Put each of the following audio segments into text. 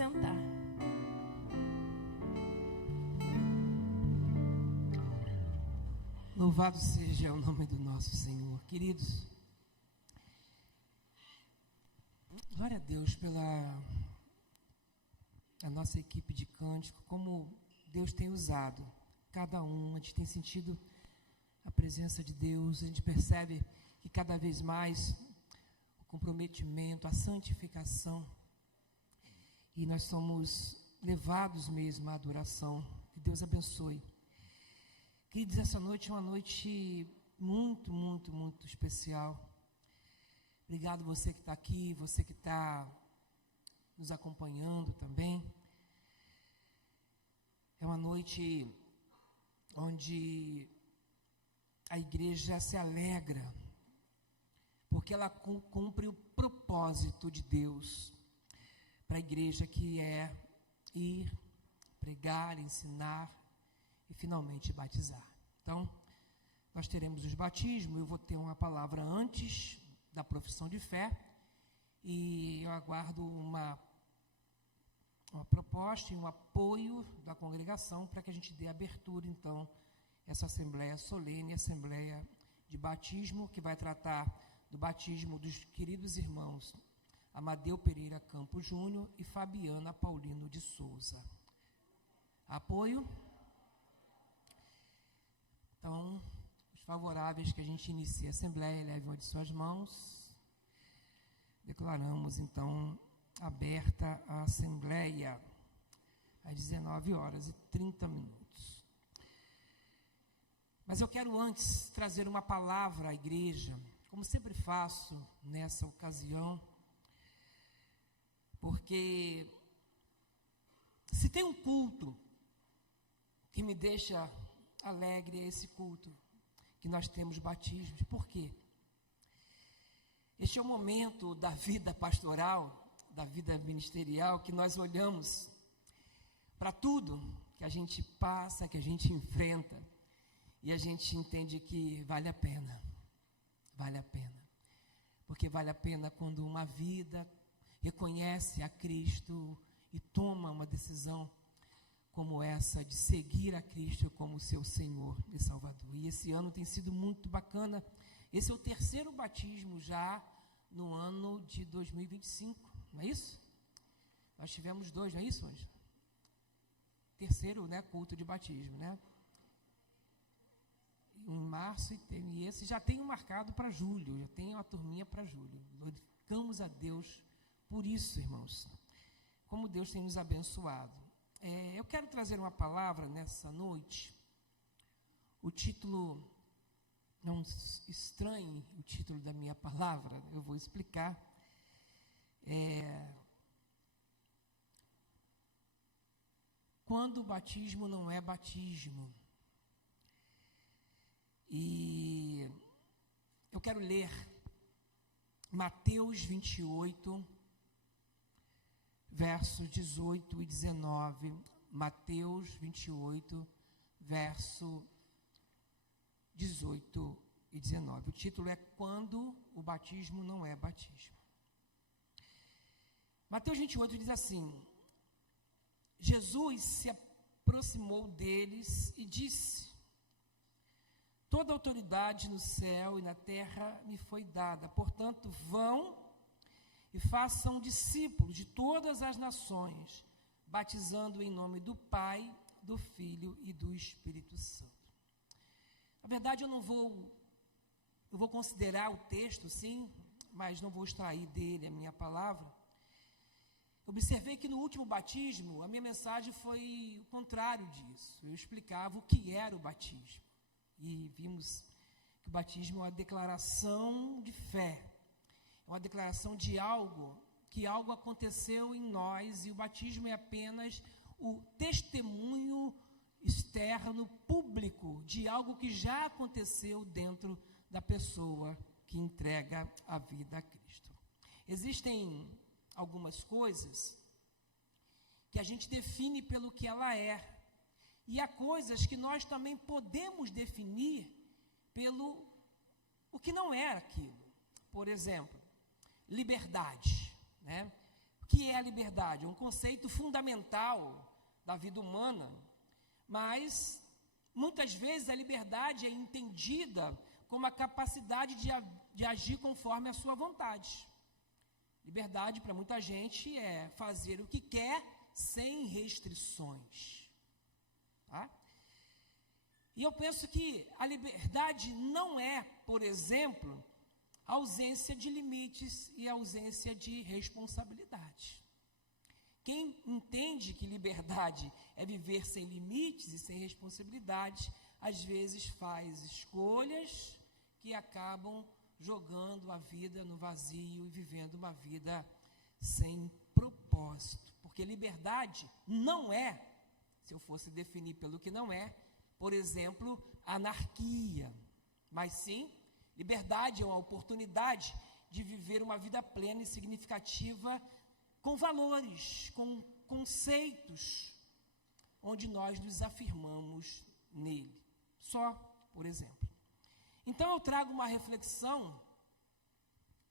sentar. Louvado seja o nome do nosso Senhor. Queridos, glória a Deus pela a nossa equipe de cântico, como Deus tem usado cada um. A gente tem sentido a presença de Deus, a gente percebe que cada vez mais o comprometimento, a santificação, e nós somos levados mesmo à adoração. Que Deus abençoe. Queridos, essa noite é uma noite muito, muito, muito especial. Obrigado você que está aqui, você que está nos acompanhando também. É uma noite onde a igreja se alegra, porque ela cumpre o propósito de Deus para a igreja, que é ir, pregar, ensinar e finalmente batizar. Então, nós teremos os batismos. Eu vou ter uma palavra antes da profissão de fé e eu aguardo uma proposta e um apoio da congregação para que a gente dê abertura, então, essa assembleia solene, assembleia de batismo, que vai tratar do batismo dos queridos irmãos Amadeu Pereira Campos Júnior e Fabiana Paulino de Souza. Apoio? Então, os favoráveis que a gente inicie a assembleia, levem uma de suas mãos. Declaramos, então, aberta a assembleia às 19h30. Mas eu quero antes trazer uma palavra à igreja, como sempre faço nessa ocasião, porque se tem um culto que me deixa alegre, é esse culto que nós temos batismos. Por quê? Este é o momento da vida pastoral, da vida ministerial, que nós olhamos para tudo que a gente passa, que a gente enfrenta, e a gente entende que vale a pena, porque vale a pena quando uma vida reconhece a Cristo e toma uma decisão como essa, de seguir a Cristo como seu Senhor e Salvador. E esse ano tem sido muito bacana. Esse é o terceiro batismo já no ano de 2025, não é isso? Nós tivemos 2, não é isso, Ângela? Terceiro, culto de batismo, Em março, e esse já tenho marcado para julho, já tenho uma turminha para julho. Glorificamos a Deus por isso, irmãos, como Deus tem nos abençoado. Eu quero trazer uma palavra nessa noite. O título, não estranhe o título da minha palavra, eu vou explicar. Quando o batismo não é batismo. E eu quero ler Mateus 28, versos 18 e 19, Mateus 28, verso 18 e 19. O título é Quando o batismo não é batismo. Mateus 28 diz assim: Jesus se aproximou deles e disse: toda autoridade no céu e na terra me foi dada, portanto, vão e façam discípulos de todas as nações, batizando em nome do Pai, do Filho e do Espírito Santo. Na verdade, eu vou considerar o texto, sim, mas não vou extrair dele a minha palavra. Observei que no último batismo, a minha mensagem foi o contrário disso. Eu explicava o que era o batismo. E vimos que o batismo é uma declaração de fé. Uma declaração de que algo aconteceu em nós, e o batismo é apenas o testemunho externo, público, de algo que já aconteceu dentro da pessoa que entrega a vida a Cristo. Existem algumas coisas que a gente define pelo que ela é, e há coisas que nós também podemos definir pelo o que não é aquilo. Por exemplo, liberdade, que é a liberdade? É um conceito fundamental da vida humana, mas muitas vezes a liberdade é entendida como a capacidade de agir conforme a sua vontade. Liberdade para muita gente é fazer o que quer sem restrições. Tá? E eu penso que a liberdade não é, por exemplo, a ausência de limites e a ausência de responsabilidade. Quem entende que liberdade é viver sem limites e sem responsabilidade, às vezes faz escolhas que acabam jogando a vida no vazio e vivendo uma vida sem propósito. Porque liberdade não é, se eu fosse definir pelo que não é, por exemplo, anarquia. Mas sim, liberdade é uma oportunidade de viver uma vida plena e significativa com valores, com conceitos, onde nós nos afirmamos nele. Só, por exemplo. Então eu trago uma reflexão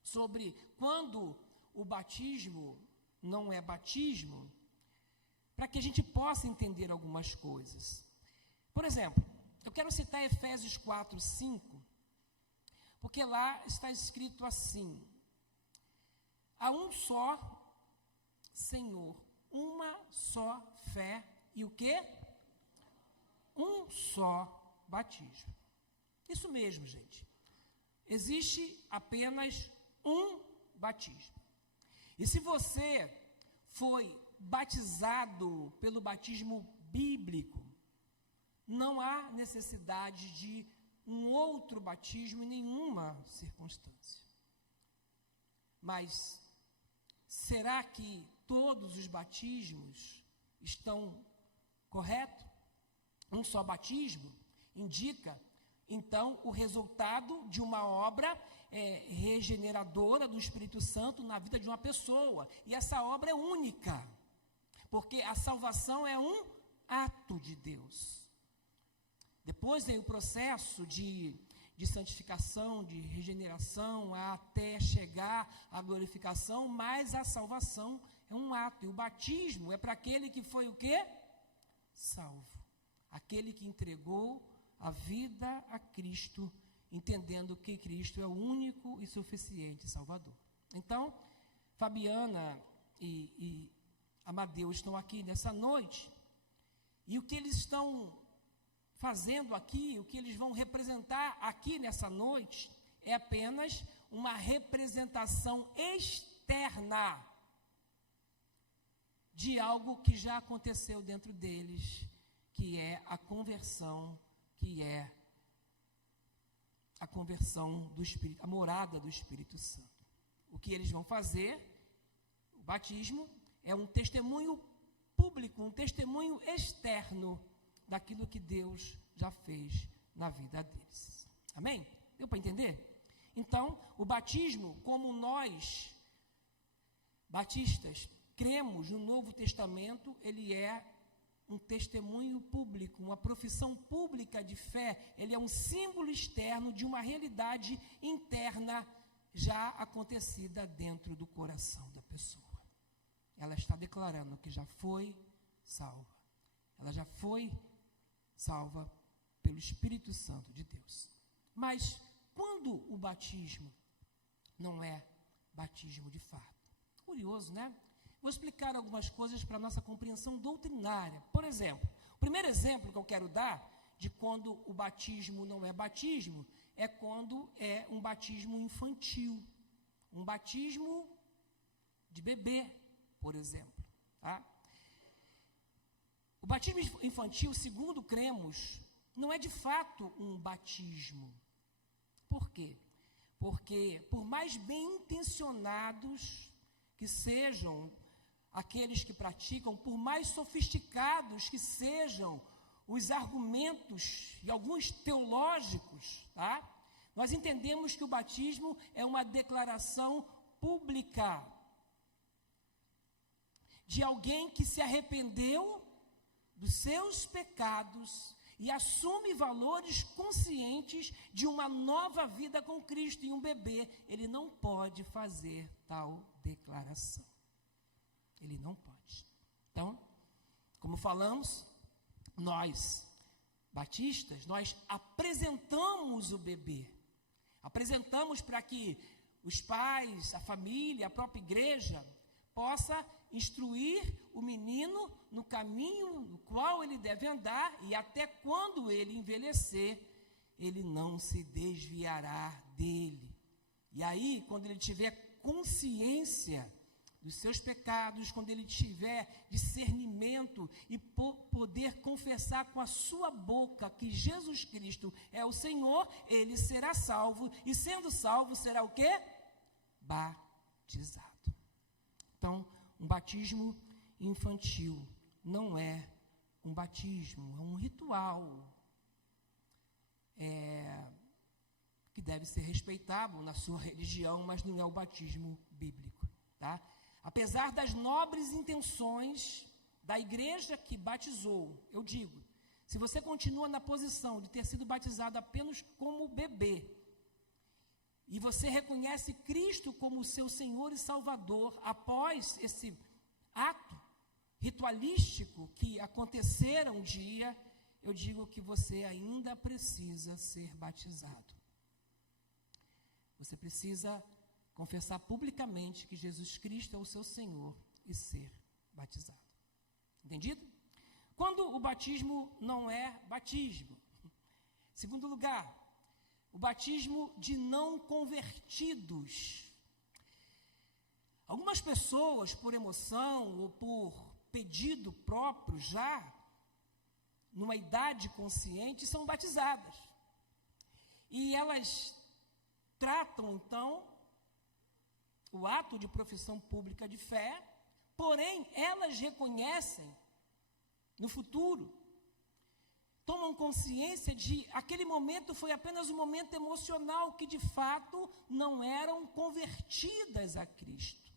sobre quando o batismo não é batismo, para que a gente possa entender algumas coisas. Por exemplo, eu quero citar Efésios 4, 5, porque lá está escrito assim: há um só Senhor, uma só fé e o quê? Um só batismo. Isso mesmo, gente. Existe apenas um batismo. E se você foi batizado pelo batismo bíblico, não há necessidade de um outro batismo em nenhuma circunstância. Mas será que todos os batismos estão corretos? Um só batismo indica, então, o resultado de uma obra regeneradora do Espírito Santo na vida de uma pessoa. E essa obra é única, porque a salvação é um ato de Deus. Depois vem o processo de santificação, de regeneração, até chegar à glorificação, mas a salvação é um ato. E o batismo é para aquele que foi o quê? Salvo. Aquele que entregou a vida a Cristo, entendendo que Cristo é o único e suficiente Salvador. Então, Fabiana e Amadeu estão aqui nessa noite, e o que eles estão fazendo aqui, o que eles vão representar aqui nessa noite, é apenas uma representação externa de algo que já aconteceu dentro deles, que é a conversão, que é a conversão do Espírito, a morada do Espírito Santo. O que eles vão fazer, o batismo, é um testemunho público, um testemunho externo daquilo que Deus já fez na vida deles. Amém? Deu para entender? Então, o batismo, como nós, batistas, cremos no Novo Testamento, ele é um testemunho público, uma profissão pública de fé. Ele é um símbolo externo de uma realidade interna já acontecida dentro do coração da pessoa. Ela está declarando que já foi salva. Ela já foi salva pelo Espírito Santo de Deus. Mas quando o batismo não é batismo de fato? Curioso, né? Vou explicar algumas coisas para a nossa compreensão doutrinária. Por exemplo, o primeiro exemplo que eu quero dar de quando o batismo não é batismo é quando é um batismo infantil. Um batismo de bebê, por exemplo. Tá? O batismo infantil, segundo cremos, não é de fato um batismo. Por quê? Porque, por mais bem intencionados que sejam aqueles que praticam, por mais sofisticados que sejam os argumentos e alguns teológicos, tá? Nós entendemos que o batismo é uma declaração pública de alguém que se arrependeu dos seus pecados e assume valores conscientes de uma nova vida com Cristo. E um bebê, ele não pode fazer tal declaração. Ele não pode. Então, como falamos, nós, batistas, nós apresentamos o bebê. Apresentamos para que os pais, a família, a própria igreja possa instruir o menino no caminho no qual ele deve andar, e até quando ele envelhecer, ele não se desviará dele. E aí, quando ele tiver consciência dos seus pecados, quando ele tiver discernimento e poder confessar com a sua boca que Jesus Cristo é o Senhor, ele será salvo, e sendo salvo, será o quê? Batizado. Então, um batismo infantil não é um batismo, é um ritual que deve ser respeitado na sua religião, mas não é o batismo bíblico, tá? Apesar das nobres intenções da igreja que batizou, eu digo, se você continua na posição de ter sido batizado apenas como bebê, e você reconhece Cristo como seu Senhor e Salvador, após esse ato ritualístico que acontecera um dia, eu digo que você ainda precisa ser batizado. Você precisa confessar publicamente que Jesus Cristo é o seu Senhor e ser batizado. Entendido? Quando o batismo não é batismo. Segundo lugar, o batismo de não convertidos. Algumas pessoas, por emoção ou por pedido próprio, já numa idade consciente, são batizadas. E elas tratam, então, o ato de profissão pública de fé, porém, elas reconhecem, no futuro, tomam consciência de aquele momento foi apenas um momento emocional, que de fato não eram convertidas a Cristo.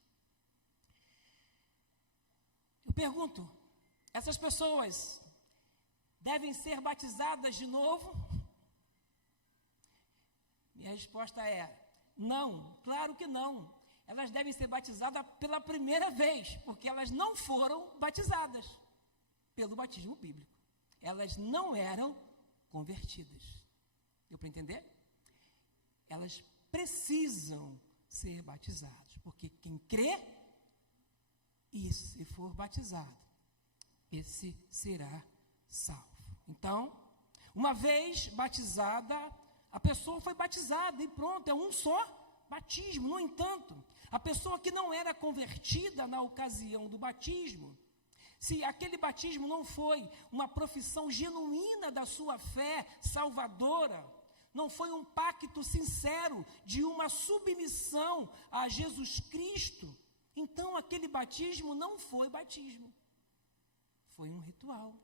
Eu pergunto, essas pessoas devem ser batizadas de novo? Minha resposta é, não, claro que não. Elas devem ser batizadas pela primeira vez, porque elas não foram batizadas pelo batismo bíblico. Elas não eram convertidas. Deu para entender? Elas precisam ser batizadas, porque quem crê e se for batizado, esse será salvo. Então, uma vez batizada, a pessoa foi batizada e pronto, é um só batismo. No entanto, a pessoa que não era convertida na ocasião do batismo, se aquele batismo não foi uma profissão genuína da sua fé salvadora, não foi um pacto sincero de uma submissão a Jesus Cristo, então aquele batismo não foi batismo. Foi um ritual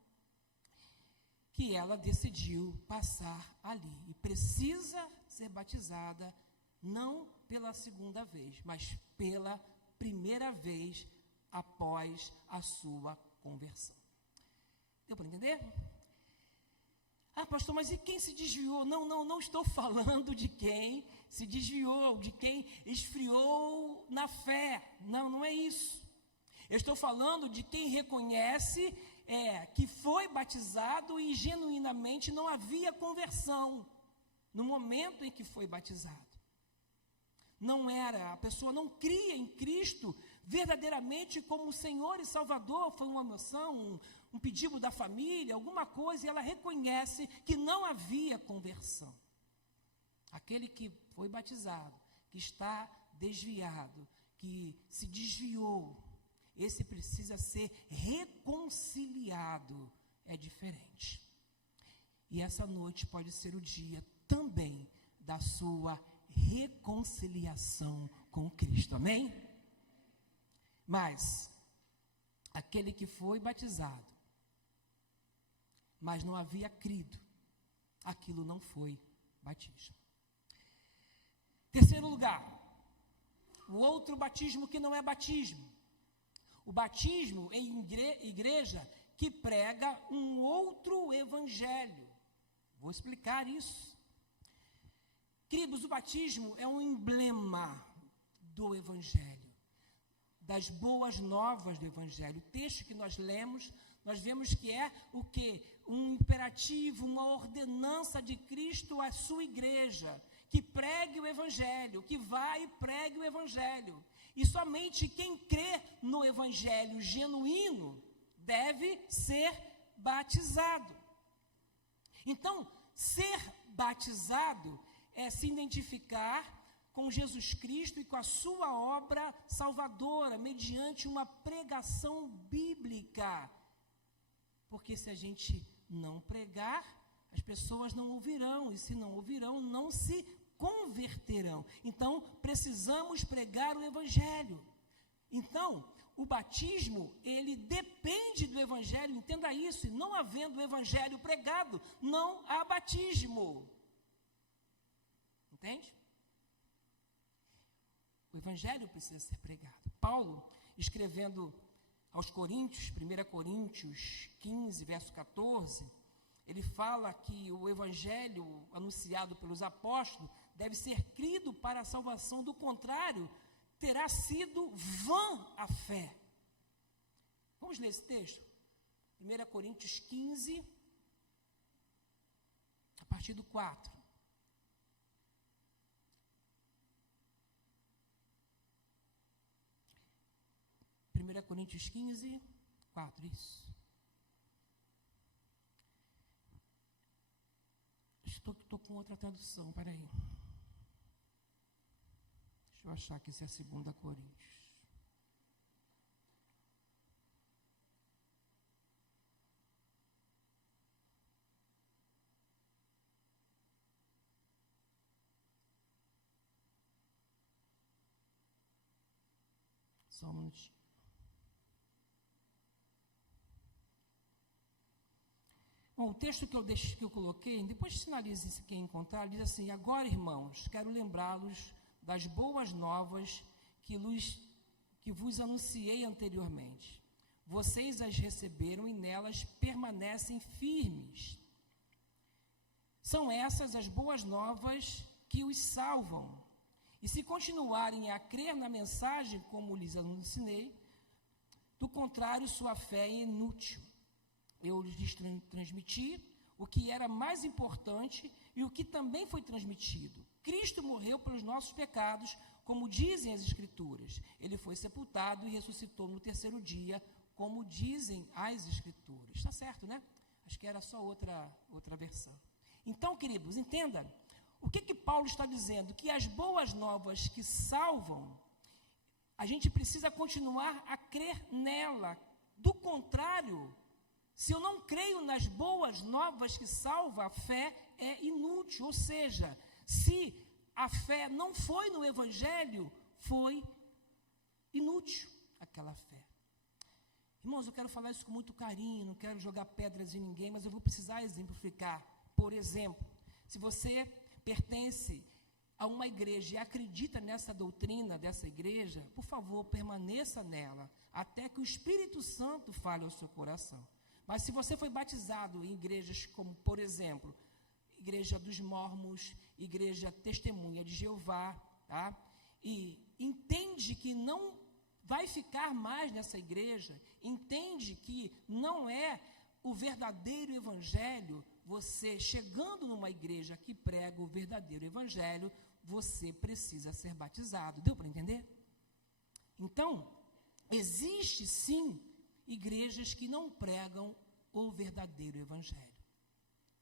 que ela decidiu passar ali. E precisa ser batizada não pela segunda vez, mas pela primeira vez após a sua conversão. Deu para entender? Ah, pastor, mas e quem se desviou? Não estou falando de quem se desviou, de quem esfriou na fé. Não é isso. Eu estou falando de quem reconhece que foi batizado e genuinamente não havia conversão no momento em que foi batizado. A pessoa não cria em Cristo verdadeiramente como Senhor e Salvador, foi uma emoção, um pedido da família, alguma coisa, e ela reconhece que não havia conversão. Aquele que foi batizado, que está desviado, que se desviou, esse precisa ser reconciliado, é diferente. E essa noite pode ser o dia também da sua reconciliação com Cristo, amém? Mas, aquele que foi batizado, mas não havia crido, aquilo não foi batismo. Terceiro lugar, o outro batismo que não é batismo. O batismo em igreja que prega um outro evangelho. Vou explicar isso. Queridos, o batismo é um emblema do evangelho, das boas novas do Evangelho. O texto que nós lemos, nós vemos que é o quê? Um imperativo, uma ordenança de Cristo à sua igreja, que pregue o Evangelho, que vá e pregue o Evangelho. E somente quem crê no Evangelho genuíno deve ser batizado. Então, ser batizado é se identificar com Jesus Cristo e com a sua obra salvadora, mediante uma pregação bíblica. Porque se a gente não pregar, as pessoas não ouvirão, e se não ouvirão, não se converterão. Então, precisamos pregar o Evangelho. Então, o batismo, ele depende do Evangelho, entenda isso, e não havendo o Evangelho pregado, não há batismo. Entende? O Evangelho precisa ser pregado. Paulo, escrevendo aos Coríntios, 1 Coríntios 15, verso 14, ele fala que o Evangelho anunciado pelos apóstolos deve ser crido para a salvação, do contrário, terá sido vã a fé. Vamos ler esse texto? 1 Coríntios 15, a partir do 4. Primeira Coríntios 15, 4, isso. Estou com outra tradução, peraí. Deixa eu achar que esse é a 2 Coríntios. Só um minutinho. Bom, o texto que eu coloquei, depois sinalize se quem encontrar, diz assim: agora, irmãos, quero lembrá-los das boas novas que vos anunciei anteriormente. Vocês as receberam e nelas permanecem firmes. São essas as boas novas que os salvam. E se continuarem a crer na mensagem como lhes ensinei, do contrário, sua fé é inútil. Eu lhes transmiti o que era mais importante e o que também foi transmitido. Cristo morreu pelos nossos pecados, como dizem as Escrituras. Ele foi sepultado e ressuscitou no terceiro dia, como dizem as Escrituras. Está certo, né? Acho que era só outra versão. Então, queridos, entenda, o que Paulo está dizendo? Que as boas novas que salvam, a gente precisa continuar a crer nela. Do contrário, se eu não creio nas boas novas que salvam, a fé é inútil. Ou seja, se a fé não foi no Evangelho, foi inútil aquela fé. Irmãos, eu quero falar isso com muito carinho, não quero jogar pedras em ninguém, mas eu vou precisar exemplificar. Por exemplo, se você pertence a uma igreja e acredita nessa doutrina dessa igreja, por favor, permaneça nela, até que o Espírito Santo fale ao seu coração. Mas se você foi batizado em igrejas como, por exemplo, Igreja dos Mórmons, Igreja Testemunha de Jeová, tá? E entende que não vai ficar mais nessa igreja, entende que não é o verdadeiro evangelho, você chegando numa igreja que prega o verdadeiro evangelho, você precisa ser batizado. Deu para entender? Então, existe sim igrejas que não pregam o verdadeiro evangelho.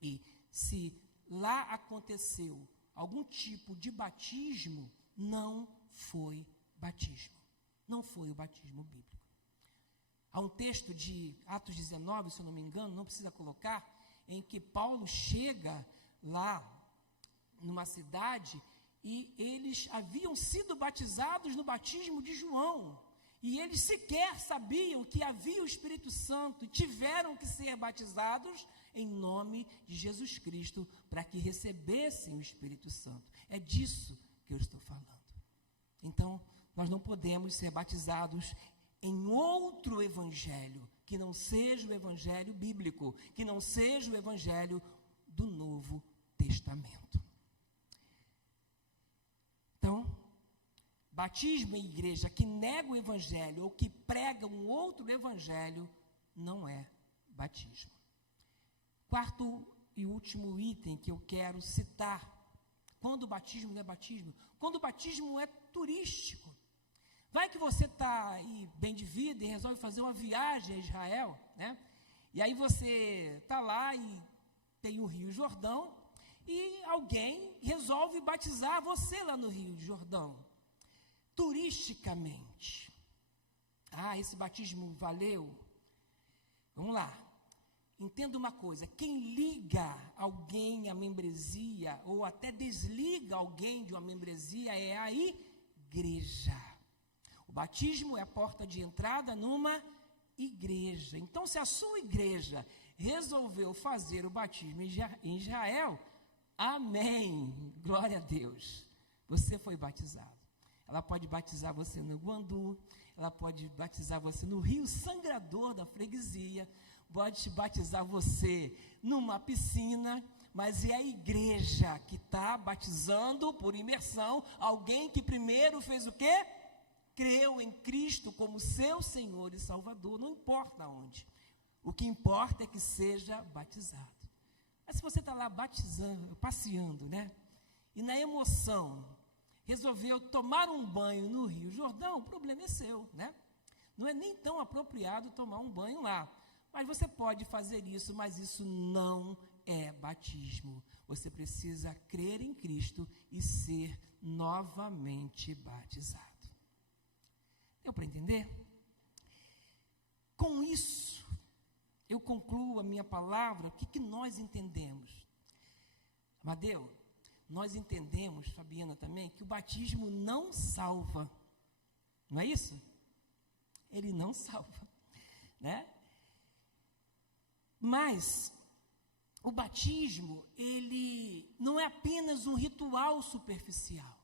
E se lá aconteceu algum tipo de batismo, não foi batismo. Não foi o batismo bíblico. Há um texto de Atos 19, se eu não me engano, não precisa colocar, em que Paulo chega lá numa cidade e eles haviam sido batizados no batismo de João. E eles sequer sabiam que havia o Espírito Santo e tiveram que ser batizados em nome de Jesus Cristo para que recebessem o Espírito Santo. É disso que eu estou falando. Então, nós não podemos ser batizados em outro evangelho, que não seja o evangelho bíblico, que não seja o evangelho do Novo Testamento. Então, batismo em igreja que nega o evangelho ou que prega um outro evangelho não é batismo. Quarto e último item que eu quero citar. Quando o batismo não é batismo? Quando o batismo é turístico. Vai que você está aí bem de vida e resolve fazer uma viagem a Israel, né? E aí você está lá e tem o Rio Jordão e alguém resolve batizar você lá no Rio Jordão, turisticamente. Ah, esse batismo valeu? Vamos lá. Entenda uma coisa, quem liga alguém à membresia ou até desliga alguém de uma membresia é a igreja. O batismo é a porta de entrada numa igreja. Então, se a sua igreja resolveu fazer o batismo em Israel, amém, glória a Deus, você foi batizado. Ela pode batizar você no Guandu, ela pode batizar você no Rio Sangrador da freguesia, pode batizar você numa piscina, mas é a igreja que está batizando por imersão alguém que primeiro fez o quê? Creu em Cristo como seu Senhor e Salvador, não importa onde. O que importa é que seja batizado. Mas se você está lá batizando, passeando, né? E na emoção resolveu tomar um banho no Rio Jordão, o problema é seu, né? Não é nem tão apropriado tomar um banho lá. Mas você pode fazer isso, mas isso não é batismo. Você precisa crer em Cristo e ser novamente batizado. Deu para entender? Com isso, eu concluo a minha palavra. O que nós entendemos? Amadeu, nós entendemos, Fabiana também, que o batismo não salva. Não é isso? Ele não salva, né? Mas o batismo, ele não é apenas um ritual superficial.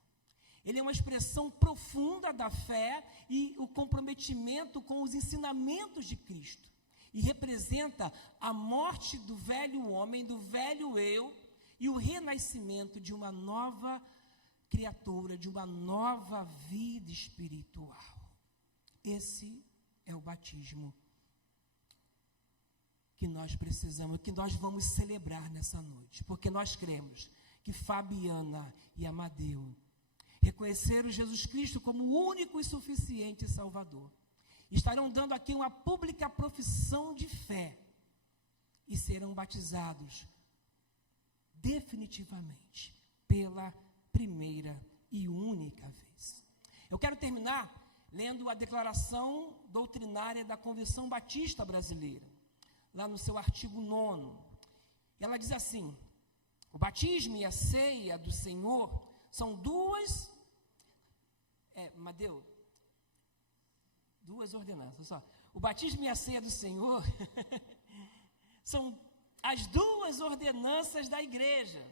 Ele é uma expressão profunda da fé e o comprometimento com os ensinamentos de Cristo. E representa a morte do velho homem, do velho eu, e o renascimento de uma nova criatura, de uma nova vida espiritual. Esse é o batismo que nós precisamos, que nós vamos celebrar nessa noite. Porque nós cremos que Fabiana e Amadeu reconheceram Jesus Cristo como o único e suficiente Salvador. Estarão dando aqui uma pública profissão de fé e serão batizados definitivamente pela primeira e única vez. Eu quero terminar lendo a declaração doutrinária da Convenção Batista Brasileira, lá no seu artigo 9. Ela diz assim: o batismo e a ceia do Senhor são duas ordenanças só. O batismo e a ceia do Senhor são as duas ordenanças da igreja,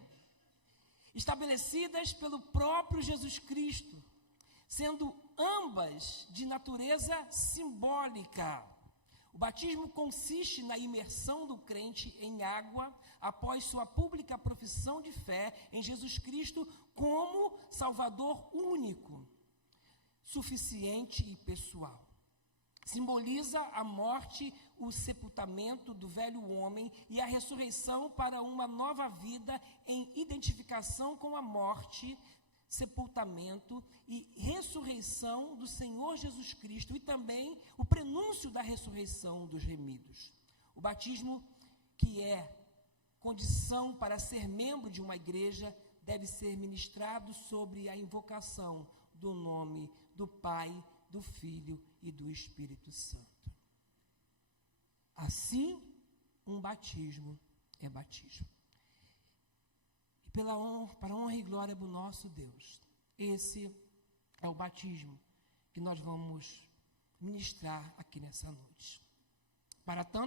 estabelecidas pelo próprio Jesus Cristo, sendo ambas de natureza simbólica. O batismo consiste na imersão do crente em água após sua pública profissão de fé em Jesus Cristo como Salvador único, suficiente e pessoal. Simboliza a morte, o sepultamento do velho homem e a ressurreição para uma nova vida em identificação com a morte, sepultamento e ressurreição do Senhor Jesus Cristo e também o prenúncio da ressurreição dos remidos. O batismo, que é condição para ser membro de uma igreja, deve ser ministrado sobre a invocação do nome do Pai, do Filho e do Espírito Santo. Assim, um batismo é batismo. E para a honra e glória do nosso Deus, esse é o batismo que nós vamos ministrar aqui nessa noite. Para tanto,